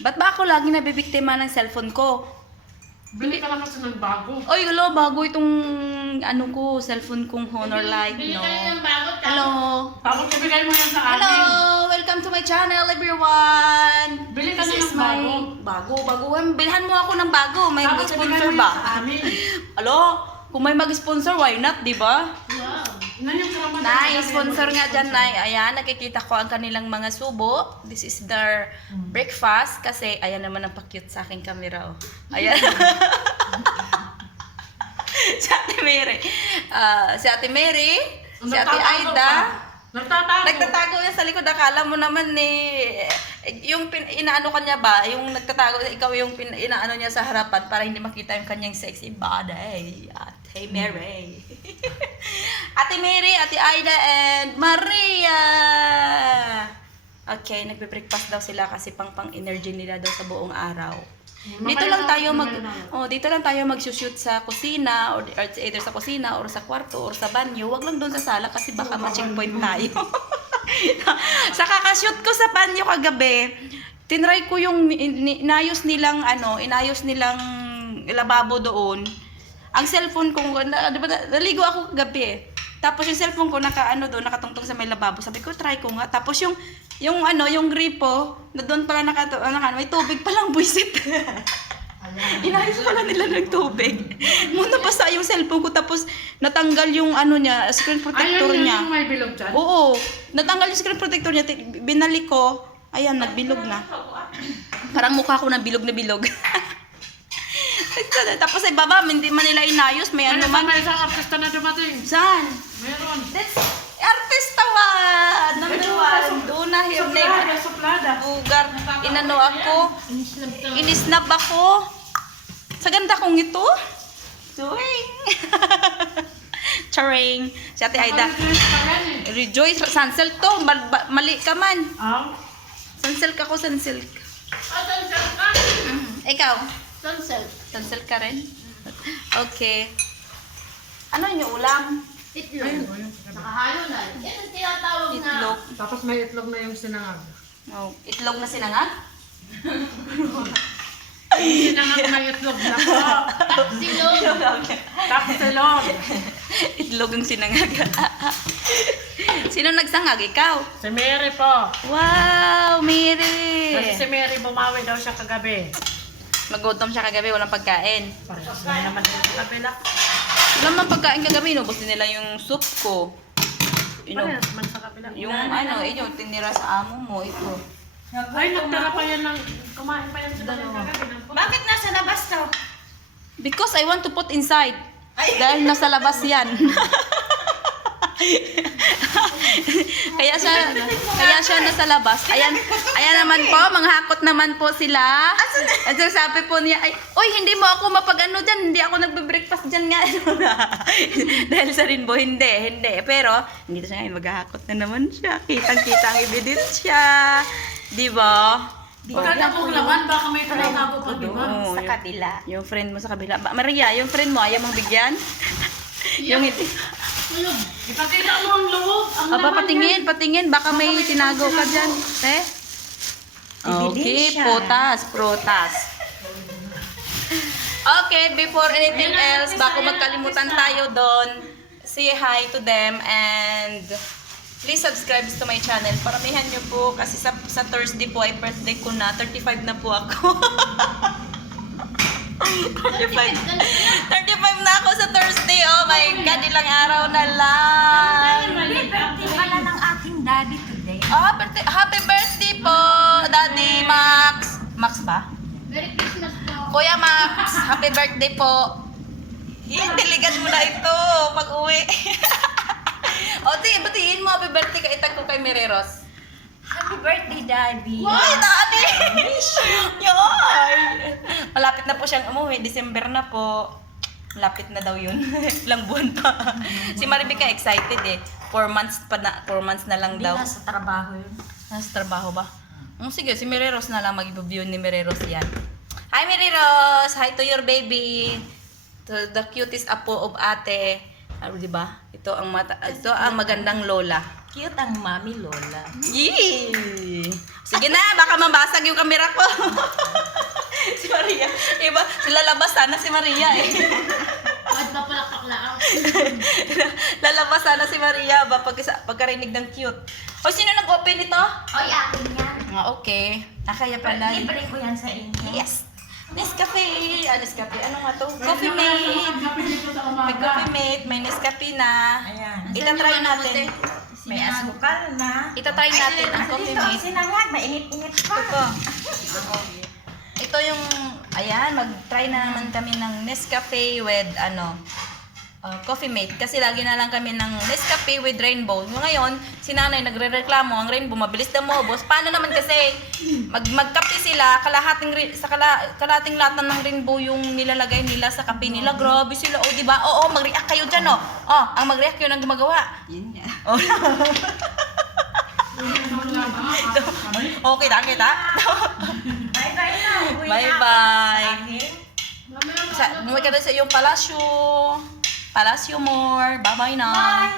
Ba't ba ako lagi nabibiktima ng cellphone ko? Bili ka lang kasi ng bago. Oy, hello, bago itong ano ko, cellphone kong Honor Lite, Bili no? kayo ng bago. Hello. Tapos ibigay mo yan sa akin. Hello, welcome to my channel, everyone. Bili ka This is na ng bago. Bago. Bilhan mo ako ng bago. May Tapos ibigay sponsor mo yan ba? sa amin. Hello, kung may mag-sponsor, why not, di ba? Wow. Ngayon ka naman. Nay, sponsor nga dyan, Nay. Ayan, nakikita ko ang kanilang mga subo. This is their breakfast. Kasi, ayan naman ang pa-cute sa aking camera, oh. Ayan. Si Ate Mary. Si Ate Mary. Si Ate Aida. Nagtatago yan sa likod. Akala mo naman yung inaano kanya ba? Yung nagtatago, ikaw yung inaano niya sa harapan para hindi makita yung kanyang sexy body. Ate Mary. Ate Mary, Ate Aida, and Maria. Okay, nagbe-breakfast daw sila kasi pang-energy nila daw sa buong araw. Dito lang tayo mag-shoot sa kusina or either sa kusina or sa kwarto or sa banyo. Wag lang doon sa sala kasi baka ma-checkpoint tayo. Sa kakashoot ko sa banyo kagabi, tinry ko yung inayos nilang lababo doon. Ang cellphone ko, diba, naligo ako kagabi eh. Tapos yung cellphone ko nakatungtong sa may lababo. Sabi ko, try ko nga. Tapos yung gripo, na doon pala may tubig palang buisit. Inayos pala nila ng tubig. Muna basa yung cellphone ko, tapos natanggal yung screen protector niya. Ayun yung may bilog dyan? Oo. Natanggal yung screen protector niya. Binalik ko. Ayan, nagbilog na. Parang mukha ko na bilog na bilog. Tapos ay baba, hindi man nila inayos. May ano man. May isang artista na dumating. Saan? Meron. That's artista one. Number one. Doon na yung name. Suplada. Ugar. Inano ako. Inisnab ako. Sa ganda kong ito. Tuwing. Charing. Si Ate Aida. Rejoice. Sunsilk to. Mali ka man. Sunsilk ako, sunsilk. Sunsilk ka? Ikaw? Sunsilk. Sunsilk ka rin? Okay. Ano yung ulam? Itlog. Nakahalo na. Yan ang tinatawag na. Itlog. Tapos may itlog na yung sinangag. Oh, itlog na sinangag? Sinangag may itlog na po. Silog. Tapsilog. Itlog ang sinangag. Sino nagsangag? Ikaw? Si Mary po. Wow, Kasi Mary! si Mary bumawi daw siya kagabi. Magutom siya kagabi, walang pagkain. Parehas na naman yung sa kabila. Walang man pagkain kagabi, inubos din nila yung soup ko. Parehas man sa kabila. Yung yung tinira sa amo mo, ito. Ay, nagtara pa yan ng... Kumain pa yan sa dalawa. Bakit nasa labas to? Because I want to put inside. Dahil nasa labas yan. kaya siya nasa labas. Ayan naman po, manghakot naman po sila. At sabi po niya, ay, oy, hindi mo ako mapag-ano dyan, hindi ako nagbe-breakfast dyan nga. Dahil sa Rainbow, hindi. Pero, hindi siya ngayon, maghahakot na naman siya. Kitang-kita ang ebidensya. Di ba? Pagkata pong laman, baka may pinatago pa, di ba? Sa kabila. Yung friend mo sa kabila. Maria, yung friend mo, ayaw mong bigyan? Yung hindi. Ipakita mo ang loob. Ang Aba, patingin. Baka may tinago ka dyan. Okay, protas. Okay, before anything else, baka magkalimutan tayo doon, say hi to them and please subscribe to my channel. Paramihan nyo po kasi sa Thursday po ay birthday ko na. 35 na po ako. 35 na ako sa Thursday. Oh my God, ilang araw na lang. Birthday pala ng aking daddy today. Oh, happy birthday po, Daddy Max. Max ba? Merry Christmas po. Kuya Max, happy birthday po. Diligan mo na ito pag uwi. O, batiin mo, happy birthday ka. Itag ko kay Mireros. Happy birthday, daddy. Ay, Daddy! Yoy! Malapit na po siyang umuwi. December na po. Malapit na daw yun. Ilang buwan pa. Si Maribika excited eh. 4 months na lang daw. Nasa trabaho yun. Nasa trabaho ba? Sige, si Mireros na lang mag-view ni Mireros yan. Hi Mireros! Hi to your baby! To the cutest apo of ate. Diba? Ito ang magandang lola. Cute ang Mami Lola. Yee! Sige na, baka mabasag yung camera ko. Si Maria. Iba, lalabas sana si Maria eh. Kahit pa pala kaklaan. Lalabas sana si Maria ba pagkarinig ng cute. O, sino nag-open nito? Oy, akin yan. Okay. Kaya pala. Libre ko yan sa inyo. Yes. Nescafe. Nescafe. Ano nga to? Coffee mate. Kape dito sa May umaga. coffee mate. May Nescafe na. Ayan. Itatry natin. May asukal na. Itatry natin ang coffee Dito, mate. sinangag. Mainit-init pa. Ito. Ito yung, ayan, mag-try na naman kami ng Nescafe with, coffee mate. Kasi lagi na lang kami ng Nescafe with rainbow. Ngayon, si nanay nagre-reklamo, ang rainbow, mabilis na maubos. Paano naman kasi, magkape sila, kalahating latan ng rainbow yung nilalagay nila sa kape nila. Grabe sila, o diba? Oo, mag-react kayo dyan, o. Oh, ang mag-react yun ang gumagawa. Yun nga. Oh. Okay, kita. Bye-bye na. Uwi na. Bye-bye. Okay? Bumalik ka na sa iyong palasyo. Palasyo more. Bye-bye na. Bye.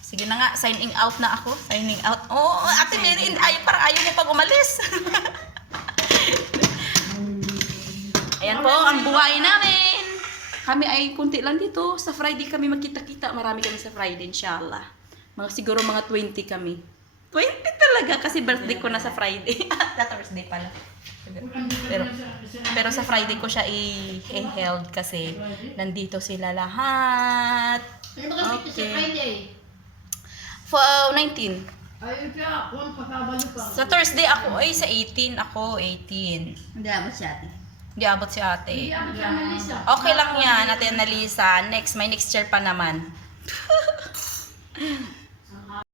Sige na nga, signing out na ako. Signing out. Oh, Ate Mary, parang ayaw mo pag umalis. Ayan po, ang buhay namin. Kami ay kunti lang dito. Sa Friday kami magkita-kita. Marami kami sa Friday, inshallah. Siguro mga 20 kami. 20 talaga kasi birthday ko na sa Friday. Sa Thursday pala. Pero sa Friday ko siya i-held kasi nandito sila lahat. Ano ba kasi ito sa Friday? For 19. Ayun ka, kung pagkabalo pa. Sa Thursday ako ay sa 18 ako, 18. Hindi abot siya ate. Hindi abot si ate. Iyan ka na Lisa. Okay lang yan, Ate Annalisa. May next year pa naman.